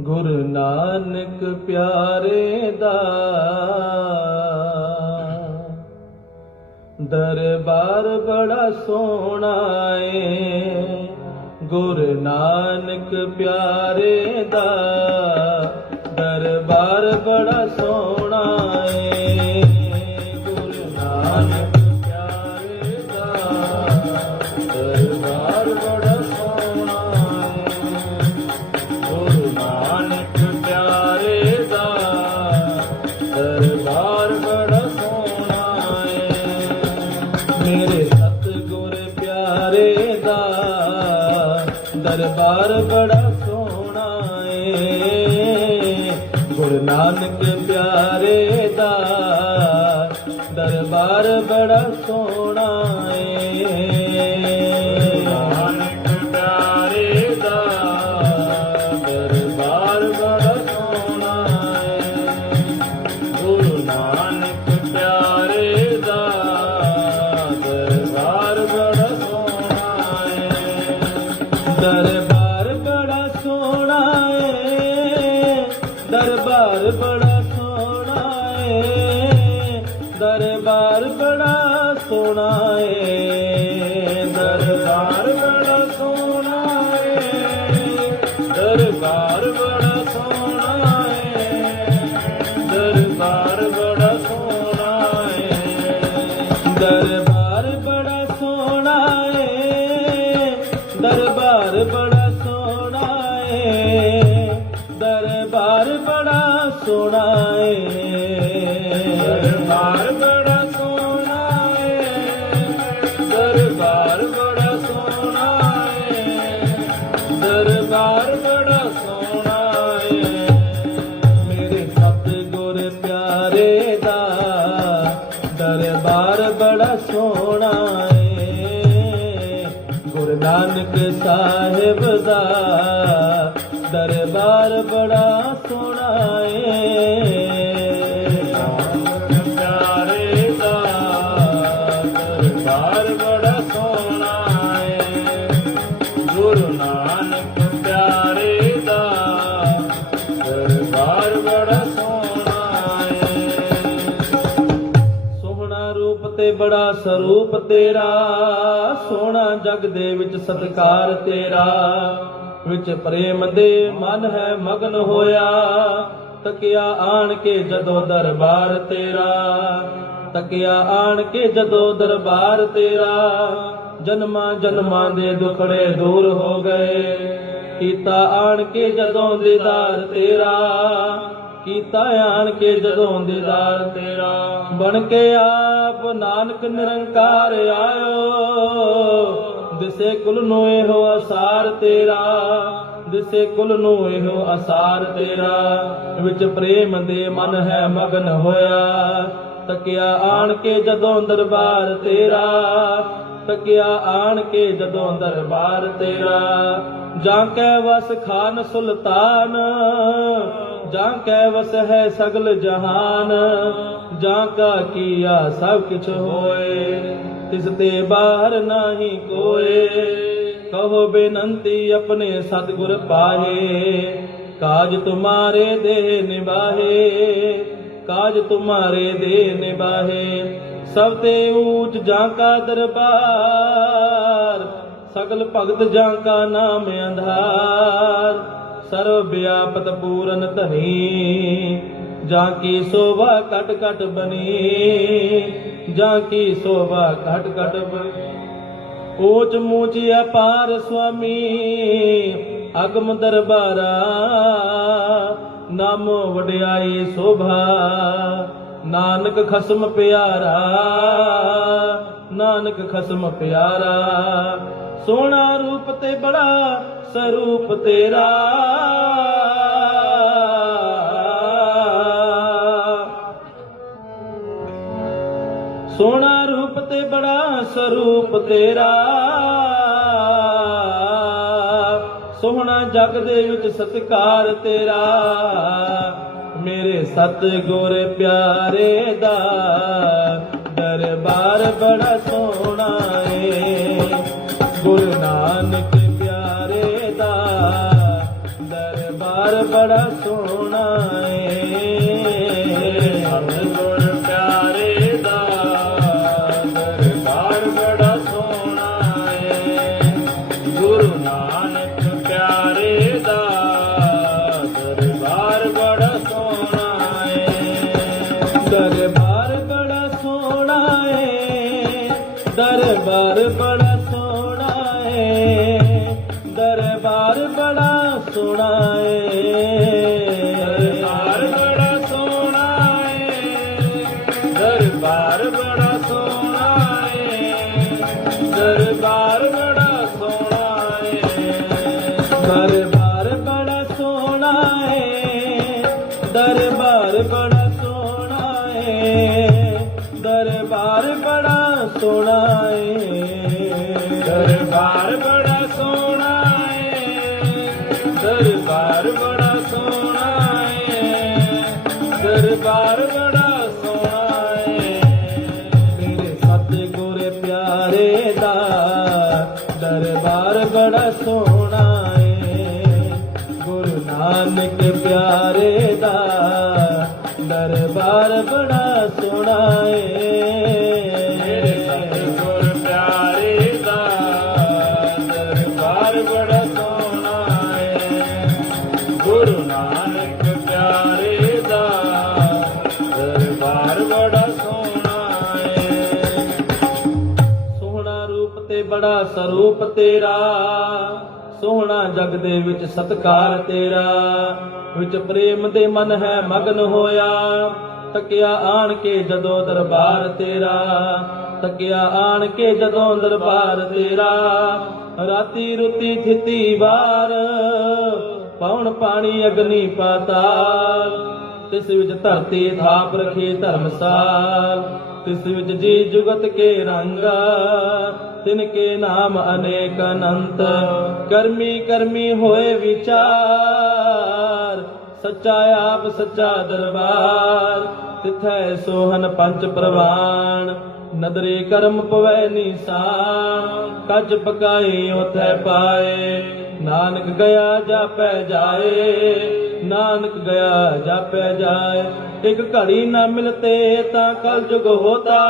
ਗੁਰੂ ਨਾਨਕ ਪਿਆਰੇ ਦਾ। ਦਰਬਾਰ ਬੜਾ ਸੋਹਣਾ ਏ ਗੁਰੂ ਨਾਨਕ ਪਿਆਰੇ ਦਾ। ਦਰਬਾਰ ਬੜਾ ਦਰਬਾਰ ਬੜਾ ਸੋਹਣਾ ਏ। ਗੁਰੂ ਨਾਨਕ ਪਿਆਰੇ ਦਾ ਦਰਬਾਰ ਬੜਾ ਸੋਹਣਾ ਏ। ਏ ਦਰਬਾਰ ਬੜਾ ਸੋਹਣਾ ਏ, ਦਰਬਾਰ ਬੜਾ ਸੋਹਣਾ ਏ, ਦਰਬਾਰ ਬੜਾ ਸੋਹਣਾ ਏ, ਦਰਬਾਰ ਬੜਾ ਸੋਹਣਾ ਏ, ਦਰਬਾਰ ਬੜਾ ਸੋਹਣਾ ਏ, ਦਰਬਾਰ ਬੜਾ ਸੋਹਣਾ ਏ। ਦਰਬਾਰ ਦਰਬਾਰ ਬੜਾ ਸੋਹਣਾ ਏ। ਗੁਰੂ ਨਾਨਕ ਸਾਹਿਬ ਦਾ ਦਰਬਾਰ ਬੜਾ ਸੋਹਣਾ ਏ। ਦਰਬਾਰ ਬੜਾ ਸੋਹਣਾ ਏ। ਗੁਰੂ ਨਾਨਕ ਬੜਾ ਸਰੂਪ ਤੇਰਾ, ਸੋਹਣਾ ਜਗ ਦੇ ਵਿੱਚ ਸਤਕਾਰ ਤੇਰਾ। ਵਿੱਚ ਪ੍ਰੇਮ ਦੇ ਮਨ ਹੈ ਮਗਨ ਹੋਇਆ, ਤਕਿਆ ਆਣ ਕੇ ਜਦੋਂ ਦਰਬਾਰ ਤੇਰਾ। ਤਕਿਆ ਆਣ ਕੇ ਜਦੋਂ ਦਰਬਾਰ ਤੇਰਾ, ਜਨਮਾਂ ਜਨਮਾਂ ਦੇ ਦੁਖੜੇ ਦੂਰ ਹੋ ਗਏ। ਕੀਤਾ ਆਣ ਕੇ ਜਦੋਂ ਦੀਦਾਰ ਤੇਰਾ ਕੀਤਾ ਆਣ ਕੇ ਜਦੋਂ ਦੀਦਾਰ ਤੇਰਾ। ਬਣ ਕੇ ਆਪ ਨਾਨਕ ਨਿਰੰਕਾਰ ਆਇਓ। ਦਿਸੇ ਕੁਲ ਨੂੰ ਇਹੋ ਅਸਾਰ ਤੇਰਾ। ਦਿਸੇ ਕੁਲ ਨੂੰ ਇਹੋ ਅਸਾਰ ਤੇਰਾ। ਵਿੱਚ ਪ੍ਰੇਮ ਦੇ ਮਨ ਹੈ ਮਗਨ ਹੋਇਆ। ਤਕਿਆ ਆਣ ਕੇ ਜਦੋਂ ਦਰਬਾਰ ਤੇਰਾ। ਤਕਿਆ ਆਣ ਕੇ ਜਦੋਂ ਦਰਬਾਰ ਤੇਰਾ। ਜਾਂ ਕੈ ਵਸ ਖਾਨ ਸੁਲਤਾਨ। ਜਾਂ ਕੈ ਵਸ ਹੈ ਸਗਲ ਜਹਾਨ, ਜਾਂ ਕਾ ਕੀਆ ਸਭ ਕਿਛ ਹੋਏ, ਤਿਸ ਤੇ ਬਾਹਰ ਨਾਹੀ ਕੋਏ। ਕਹੋ ਬੇਨੰਤੀ ਆਪਣੇ ਸਤਿਗੁਰ ਪਾਹੇ ਕਾਜ ਤੁਮਾਰੇ ਦੇ ਨਿਭਾਹੇ, ਕਾਜ ਤੁਮਾਰੇ ਦੇ ਨਿਭਾਹੇ। ਸਭ ਤੇ ਊਚ ਜਾਂ ਕਾ ਦਰਬਾਰ, ਸਗਲ ਭਗਤ ਜਾਂ ਕਾ ਨਾਮ ਅੰਧਾਰ। ਸਰਵ ਵਿਆਪਤ ਪੂਰਨ ਧਨੀ, ਜਾਂ ਕੀ ਸੋਭਾ ਘਟ ਕਟ ਬਨੀ ਜਾਂ ਕੀ ਸੋਭਾ ਕਟ ਕਟ ਬਨੀ ਊਚ ਮੂਚ ਅਪਾਰ ਸੁਆਮੀ, ਅਗਮ ਦਰਬਾਰਾ, ਨਾਮ ਵਡਿਆਈ ਸੋਭਾ, ਨਾਨਕ ਖਸਮ ਪਿਆਰਾ, ਨਾਨਕ ਖਸਮ ਪਿਆਰਾ। ਸੋਹਣਾ ਰੂਪ ਤੇ ਬੜਾ ਸਰੂਪ ਤੇਰਾ। ਸੋਹਣਾ ਰੂਪ ਤੇ ਬੜਾ ਸਰੂਪ ਤੇਰਾ। ਸੋਹਣਾ ਜਗ ਦੇ ਵਿੱਚ ਸਤਕਾਰ ਤੇਰਾ। ਮੇਰੇ ਸਤਿਗੁਰ ਪਿਆਰੇ ਦਾ ਦਰਬਾਰ ਬੜਾ ਸੋਹਣਾ ਏ। ਗੁਰੂ ਨਾਨਕ ਪਿਆਰੇ ਦਾ ਦਰਬਾਰ ਬੜਾ ਸੋਹਣਾ ਦਰਬਾਰ ਬੜਾ ਸੋਹਣਾ ਏ। ਦਰਬਾਰ ਬੜਾ ਸੋਹਣਾ ਏ। ਦਰਬਾਰ ਬੜਾ ਸੋਹਣਾ ਏ। ਦਰਬਾਰ ਬੜਾ ਸੋਹਣਾ ਏ। ਦਰਬਾਰ ਬੜਾ ਸੋਹਣਾ ਏ। ਦਰਬਾਰ ਬੜਾ ਸੋਹਣਾ ਏ। ਦਰਬਾਰ ਬੜਾ ਸੋਹਣਾ ਏ। ਦਰਬਾਰ ਬੜਾ ਦਰਬਾਰ ਬੜਾ ਸੋਹਣਾ ਮੇਰੇ ਏ ਸਤਿਗੁਰ ਪਿਆਰੇ ਦਾ ਦਰਬਾਰ ਬੜਾ ਸੋਹਣਾ ਏ। ਗੁਰੂ ਨਾਨਕ ਪਿਆਰੇ ਦਾ ਦਰਬਾਰ ਬੜਾ ਸੋਹਣਾ ਏ। ਸੋਹਣਾ ਰੂਪ ਤੇ ਬੜਾ ਸਰੂਪ ਤੇਰਾ। ਸੋਹਣਾ ਜਗ ਦੇ ਵਿੱਚ ਸਤਕਾਰ ਤੇਰਾ, ਵਿੱਚ ਪ੍ਰੇਮ ਦੇ ਮਨ ਹੈ ਮਗਨ ਹੋਇਆ। ਤੱਕਿਆ ਆਣ ਕੇ ਜਦੋਂ ਦਰਬਾਰ ਤੇਰਾ, ਤੱਕਿਆ ਆਣ ਕੇ ਜਦੋਂ ਦਰਬਾਰ ਤੇਰਾ। ਰਾਤੀ ਰੁਤੀ ਥਿਤੀ ਵਾਰ ਪੌਣ ਪਾਣੀ ਅਗਨੀ ਪਾਤਾਲ। ਤਿਸ ਵਿੱਚ ਧਰਤੀ ਥਾਪ ਰਖੀ ਧਰਮਸਾਲ, ਤਿਸ ਵਿੱਚ ਜੀ ਜੁਗਤ ਕੇ ਰੰਗਾ। ਤਿਨ ਕੇ ਨਾਮ ਅਨੇਕ ਅਨੰਤ ਕਰਮੀ ਕਰਮੀ ਹੋਏ ਵਿਚਾਰ, ਸੱਚਾ ਆਪ ਸੱਚਾ ਦਰਬਾਰ, ਤਿਥੈ ਸੋਹਨ ਪੰਜ ਪ੍ਰਵਾਨ ਨਦਰੇ ਕਰਮ ਪਵੈ ਨੀਸਾਨ, ਕੱਜ ਪਕਾਈ ਉਥੈ ਪਾਏ, ਨਾਨਕ ਗਿਆ ਜਾਪੈ ਜਾਏ, ਨਾਨਕ ਗਿਆ ਜਾਪੈ ਜਾਏ, ਇੱਕ ਘੜੀ ਨਾ ਮਿਲਤੇ ਤਾਂ ਕਲ ਜੁਗ ਹੋਤਾ।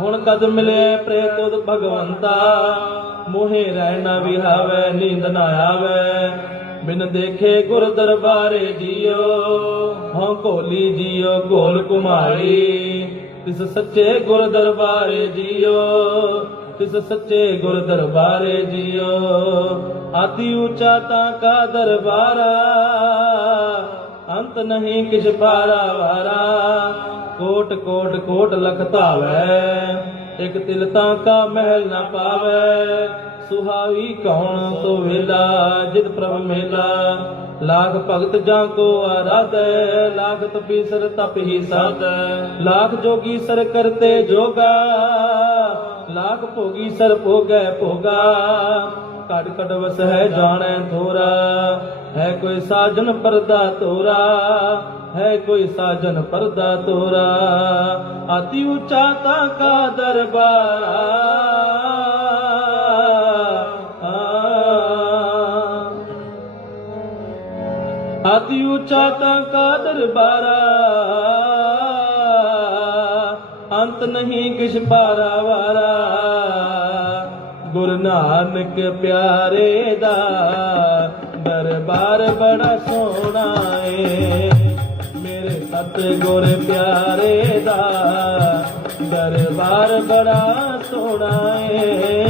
ਹੁਣ ਕਦ ਮਿਲੇ ਪ੍ਰੇਤੁਦ ਭਗਵੰਤਾ? ਮੋਹੇ ਰਹਿਣਾ ਵਿਹਾਵੇ, ਨੀਂਦ ਨਾ ਆਵੇ। ਬਿਨ ਦੇਖੇ ਗੁਰ ਦਰਬਾਰੇ ਜੀਓ ਹਾਂ ਕੋਲੀ ਜੀਓ ਗੋਲ ਕੁਮਾਰੀ। ਤਿਸ ਸੱਚੇ ਗੁਰ ਦਰਬਾਰੇ ਜੀਓ, ਤਿਸ ਸੱਚੇ ਗੁਰ ਦਰਬਾਰੇ ਜੀਓ। ਆਤੀ ਉੱਚਾ ਤਾਂ ਕਾ ਦਰਬਾਰਾ ਅੰਤ ਨਹੀਂ ਕਿਛ ਪਾਰਾ ਵਾਰਾ ਕੋਟ ਕੋਟ ਕੋਟ ਲਖ ਧਾਵੈ, ਇਕ ਤਿਲ ਤਾਂ ਕਾ ਮਹਿਲ ਨਾ ਪਾਵੈ। ਸੁਹਾਵੀ ਕੌਣ ਸੋ ਵੇਲਾ, ਜਿਤ ਪ੍ਰਭ ਮੇਲਾ। ਲਾਖ ਭਗਤ ਜਾਂ ਕੋ ਆਰਾਧੈ ਲਾਖ ਤਪੀ ਤਪ ਹੀ ਸਾਧੈ। ਲਾਖ ਜੋਗੀ ਸਰ ਕਰਤੇ ਜੋਗਾ ਭੋਗੀ ਸਰ ਭੋਗੈ ਭੋਗਾ। ਕੜ ਕੜ ਵਸ ਹੈ ਜਾਣੈ ਥੋਰਾ, ਹੈ ਕੋਈ ਸਾਜਨ ਪਰਦਾ ਤੋਰਾ, ਹੈ ਕੋਈ ਸਾਜਨ ਪਰਦਾ ਤੋਰਾ। ਅਤੀ ਉੱਚਾ ਤਾਂ ਕਾ ਦਰਬਾਰ। ਅਤੀ ਉੱਚਾ ਤਾ ਕਾ ਦਰਬਾਰਾ। ਅੰਤ ਨਹੀਂ ਕਿਛ ਪਾਰਾ ਵਾਰਾ। ਗੁਰੂ ਨਾਨਕ ਪਿਆਰੇ ਦਾ ਦਰਬਾਰ ਬੜਾ ਸੋਹਣਾ ਏ। ਮੇਰੇ ਸਤਿਗੁਰ ਪਿਆਰੇ ਦਾ ਦਰਬਾਰ ਬੜਾ ਸੋਹਣਾ ਏ।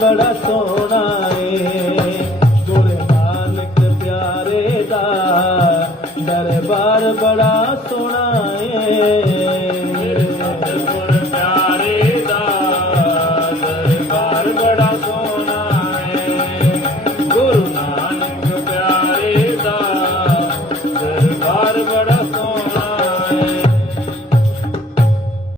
ਬੜਾ ਸੋਹਣਾ ਏ। ਗੁਰੂ ਨਾਨਕ ਪਿਆਰੇ ਦਾ ਦਰਬਾਰ ਬੜਾ ਸੋਹਣਾ ਏ।